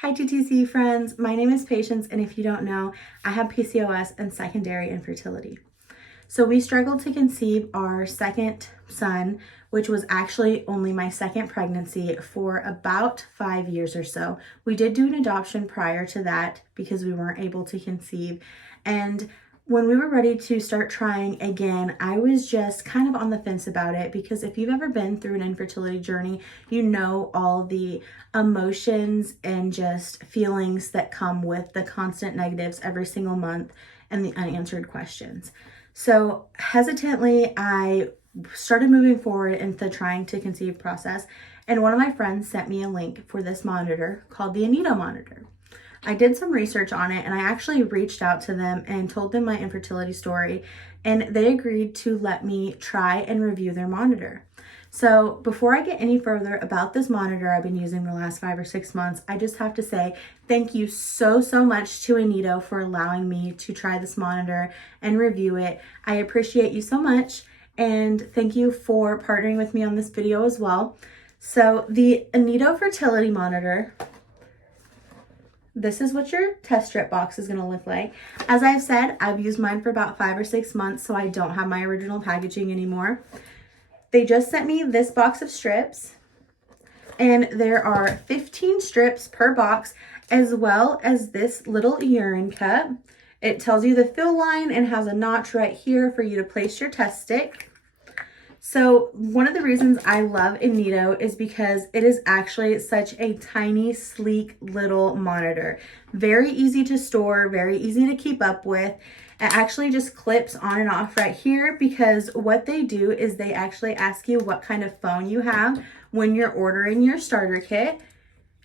Hi TTC friends, my name is Patience, and if you don't know, I have PCOS and secondary infertility. So we struggled to conceive our second son, which was actually only my second pregnancy, for about 5 years or so. We did do an adoption prior to that because we weren't able to conceive. And when we were ready to start trying again, I was just kind of on the fence about it because if you've ever been through an infertility journey, you know all the emotions and just feelings that come with the constant negatives every single month and the unanswered questions. So hesitantly, I started moving forward into trying to conceive process, and one of my friends sent me a link for this monitor called the Inito monitor. I did some research on it, and I actually reached out to them and told them my infertility story, and they agreed to let me try and review their monitor. So before I get any further about this monitor I've been using the last 5 or 6 months, I just have to say thank you so much to Inito for allowing me to try this monitor and review it. I appreciate you so much, and thank you for partnering with me on this video as well. So the Inito fertility monitor, this is what your test strip box is going to look like. As I've said, I've used mine for about 5 or 6 months, so I don't have my original packaging anymore. They just sent me this box of strips, and there are 15 strips per box, as well as this little urine cup. It tells you the fill line and has a notch right here for you to place your test stick. So one of the reasons I love Inito is because it is actually such a tiny, sleek little monitor. Very easy to store, very easy to keep up with. It actually just clips on and off right here because what they do is they actually ask you what kind of phone you have when you're ordering your starter kit.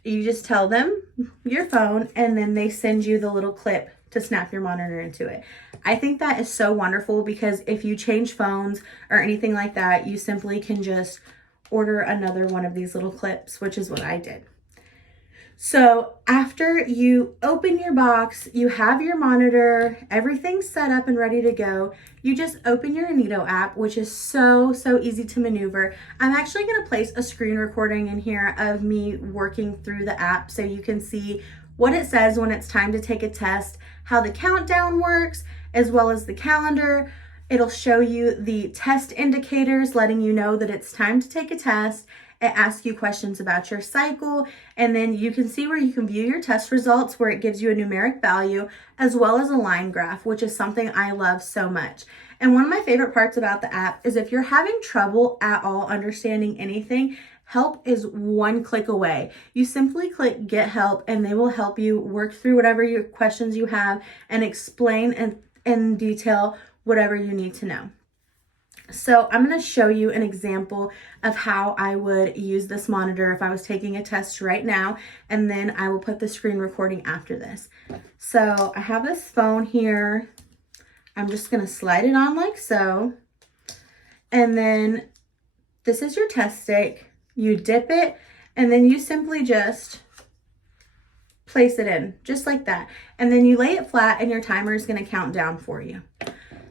You just tell them your phone, and then they send you the little clip to snap your monitor into it. I think that is so wonderful because if you change phones or anything like that, you simply can just order another one of these little clips, which is what I did. So after you open your box, you have your monitor, everything's set up and ready to go. You just open your Inito app, which is so easy to maneuver. I'm actually going to place a screen recording in here of me working through the app so you can see what it says when it's time to take a test, how the countdown works, as well as the calendar. It'll show you the test indicators letting you know that it's time to take a test. It asks you questions about your cycle, and then you can see where you can view your test results, where it gives you a numeric value as well as a line graph, which is something I love so much. And one of my favorite parts about the app is if you're having trouble at all understanding anything, help is one click away. You simply click get help, and they will help you work through whatever your questions you have and explain in detail whatever you need to know. So I'm going to show you an example of how I would use this monitor if I was taking a test right now, and then I will put the screen recording after this. So I have this phone here. I'm just going to slide it on like so. And then this is your test stick. You dip it, and then you simply just place it in just like that. And then you lay it flat, and your timer is going to count down for you.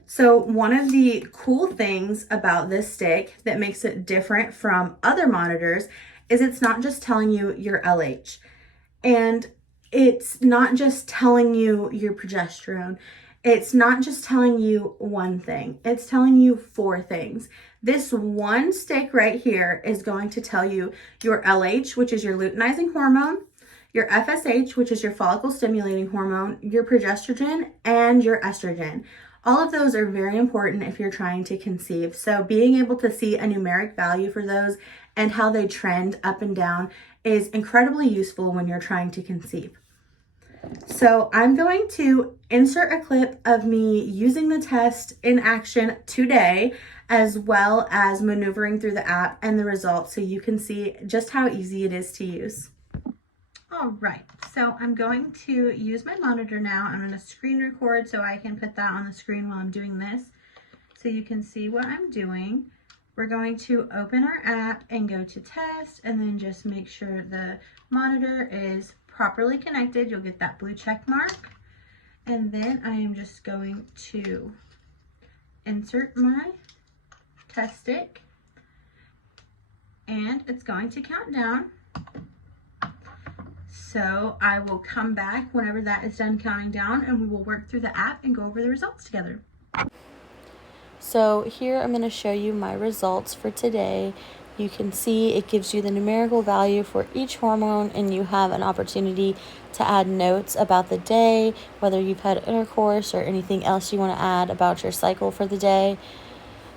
So one of the cool things about this stick that makes it different from other monitors is it's not just telling you your LH, and it's not just telling you your progesterone. It's not just telling you one thing. It's telling you 4 things. This one stick right here is going to tell you your LH, which is your luteinizing hormone, your FSH, which is your follicle stimulating hormone, your progesterone, and your estrogen. All of those are very important if you're trying to conceive. So being able to see a numeric value for those and how they trend up and down is incredibly useful when you're trying to conceive. So I'm going to insert a clip of me using the test in action today, as well as maneuvering through the app and the results so you can see just how easy it is to use. All right, so I'm going to use my monitor now. I'm going to screen record so I can put that on the screen while I'm doing this so you can see what I'm doing. We're going to open our app and go to test, and then just make sure the monitor is properly connected. You'll get that blue check mark. And then I am just going to insert my test stick, and it's going to count down. So I will come back whenever that is done counting down, and we will work through the app and go over the results together. So here I'm going to show you my results for today. You can see it gives you the numerical value for each hormone, and you have an opportunity to add notes about the day, whether you've had intercourse or anything else you want to add about your cycle for the day.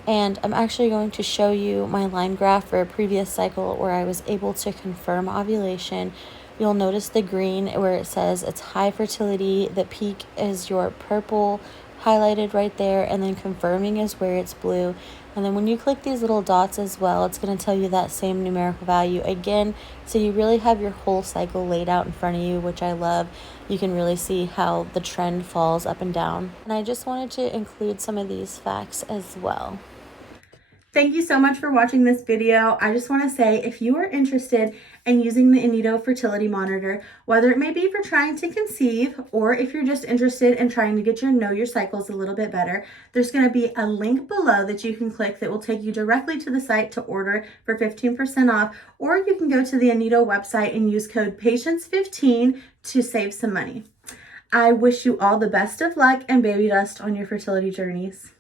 And I'm actually going to show you my line graph for a previous cycle where I was able to confirm ovulation. You'll notice the green where it says it's high fertility. The peak is your purple highlighted right there, and then confirming is where it's blue. And then when you click these little dots as well, it's going to tell you that same numerical value again. So you really have your whole cycle laid out in front of you, which I love. You can really see how the trend falls up and down. And I just wanted to include some of these facts as well. Thank you so much for watching this video. I just want to say, if you are interested in using the Inito fertility monitor, whether it may be for trying to conceive or if you're just interested in trying to get your know your cycles a little bit better, there's going to be a link below that you can click that will take you directly to the site to order for 15% off, or you can go to the Inito website and use code PATIENCE15 to save some money. I wish you all the best of luck and baby dust on your fertility journeys.